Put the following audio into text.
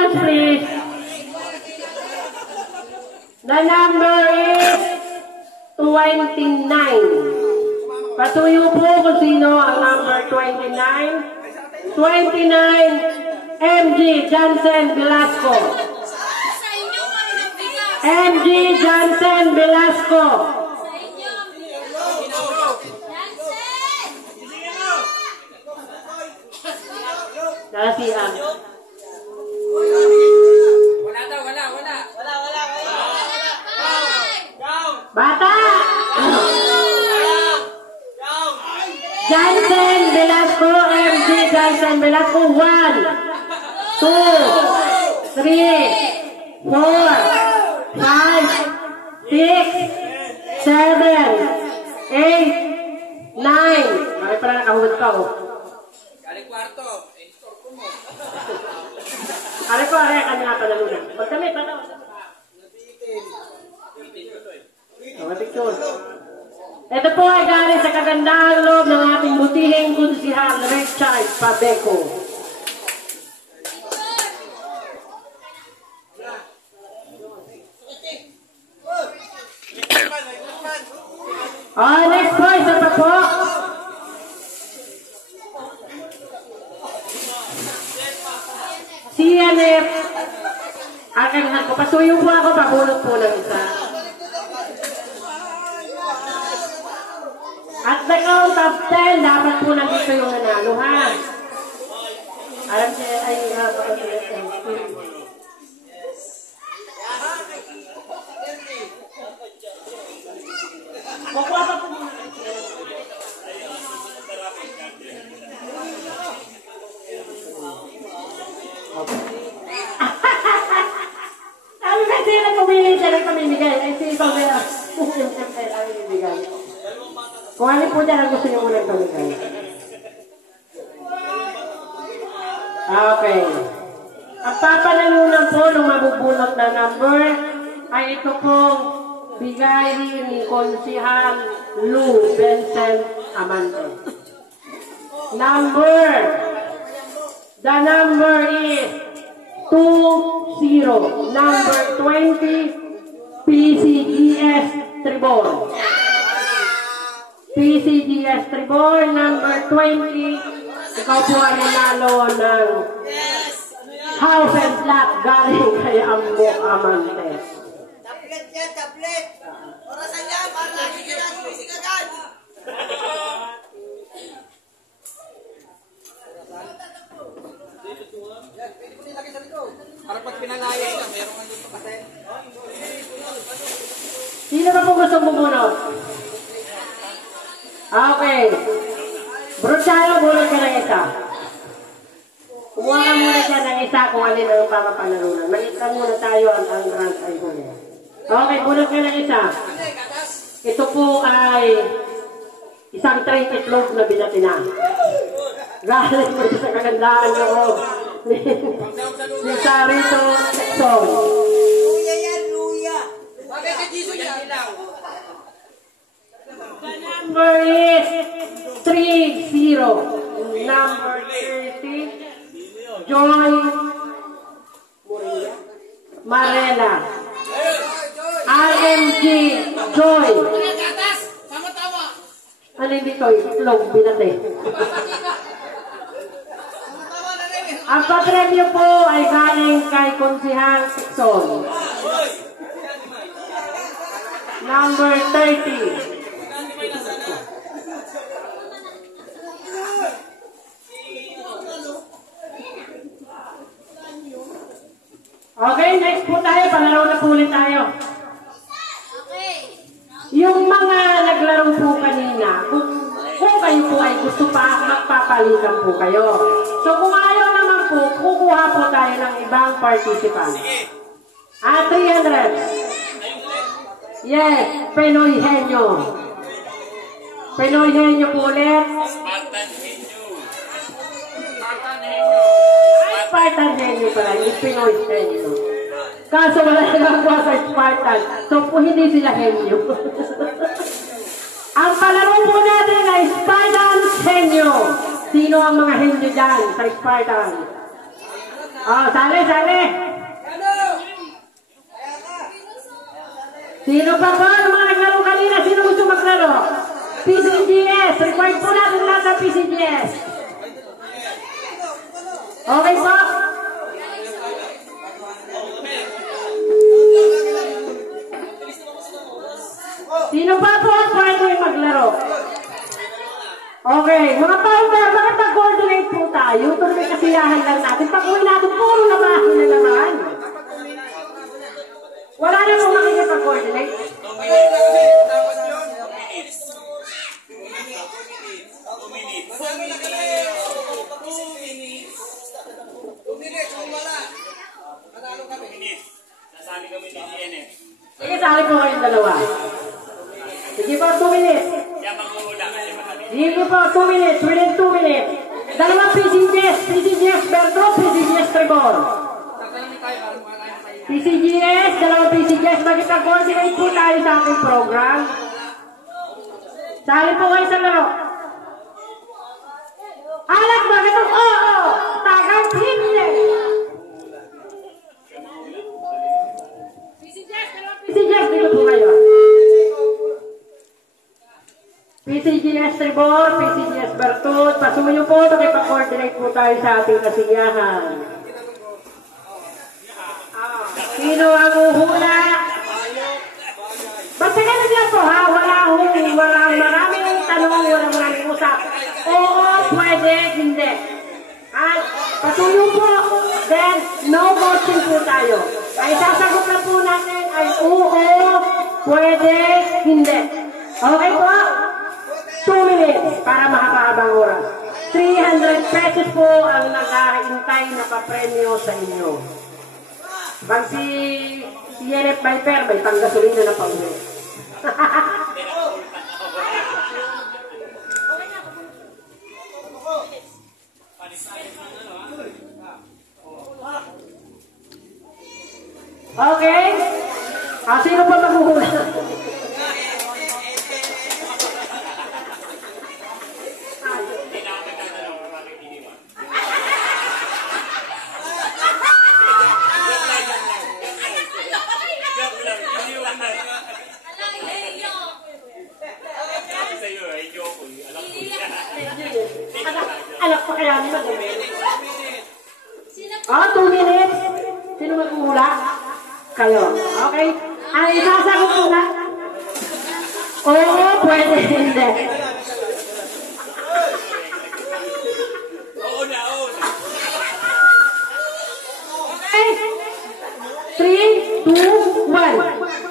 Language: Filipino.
Attendance, please. The number is 29. Patuyo po kung sino ang number 29. 29, MG Johnson Velasco. MG Johnson Velasco. Nasihan. Bata! Johnson Velasco, MG Johnson Velasco, 1, 2, 3, 4, 5, 6, 7, 8, 9. Bakit pala nakahubad ka, oh? Galing kwarto. In-store ko mo. Ari ko, ari, kami nga panalunan. Magdamit, ano? Ito po ay galing sa kagandahang loob ng ating butihing kunsihal na Richard Pabeco. Next po, isa pa po. CNF. Akanhan ko. Pasuyo po ako, pabulot po ng isa. At the count of 10, dapat po nandito yung nanalo, ha? Alam siya, ay, kukuha pa po muna. Sabi kasi nagpumili siya, nagpamimigay. Ay, si ikaw na ang bibigay. Kung ano po dyan ang gusto niyo muna pamigay. Okay. Ang papanalunan po ng mabubunot na number ay ito pong bigay ni Konsihal Lou Vincent Amante. The number is 20. Number 20, PCGS Tribor. PCGS Tribor, number 20. Ikaw po ay nanalo ng house and lot galing kay Ambo Amante. Tablet yan, tablet. Orasan yan, para lagi ka na sumising agad. Pwede po nilagay sa likod. Para pag pinalaya ka, meron ka dito kasi. Sino ba po gusto bumunot? Okay. Bruchalo, bulot ka ng isa. Kumuha ka muna siya ng isa kung alin ang papapanalunan. Malit muna tayo ang grand ay huli. Okay, bulot ka ng isa. Ito po ay isang tray itlog na binati na. Galing mo sa kagandahan nyo ni Sarito Sexton. Luya yan, luya. Bakit ka Jesus yan? The number is 30. Number 30. Joy Marela. RMG Joy. Ano dito? Itlog, binate. Ang papremyo po ay galing kay Konsihal Sexton. Number 30. Okay, next po tayo. Palaro na po ulit tayo. Yung mga naglaro po kanina, kung kayo po ay gusto pa, magpapalitan po kayo. So kung ayaw naman po, kukuha po tayo ng ibang participant. 300. Yes, Penoy Henyo. Penoy Henyo po ulit. Spartan Henyo pala, yung Pinoy Henyo. Kaso wala nagagawa sa Spartan. So hindi sila Henyo. Ang palaro po natin ay Spartan Henyo. Sino ang mga Henyo dyan sa Spartan? Oh, sali, sali. Sino pa po ang mga naglaro kanina? Sino gusto maglaro? PCGS. Required po natin lahat ng PCGS. Okay po? Sino pa po ang pwede maglaro? Okay, mga founder, makipag-coordinate po tayo. Ito may kasiyahan lang natin. Pag-uwi natin, puro labahin na naman. Wala na pong makikipag-coordinate. Sige, sali po kayong dalawa. Sige po, 2 minutes. Sige po, 2 minutes. Within 2 minutes. Dalawang PCGS. PCGS Bertro, PCGS Tribor. PCGS, dalawang PCGS. Magkipag-coordinate po tayo sa ating program. Sali po kayo sa laro. Alat ba? Itong oo. Tagang hindi. PCGS, dito po kayo. PCGS Tribor, PCGS Bertut, pasuyo po, makipag-coordinate po tayo sa ating kasiyahan. Sino ang uhula? Basta ganun yan po ha, walang maraming tanong, walang maraming usap. Oo, pwede, hindi. At pasuyo po, then no voting po tayo. Ay sasagot na po natin ay oo, pwede, hindi. Okay po? 2 minutes para mahaba-habang oras. 300 pesos po ang naghahintay na papremyo sa inyo. Pag si Yenep Viper, may panggasolina na pang-uwi. Okay? Sino pa maghuhula? Anak pa kaya nila. 2 minutes. Sino mag-uula? Kayo. Okay? Ang isasagot ko na. Oo, pwede. Hindi. Okay? 3, 2, 1.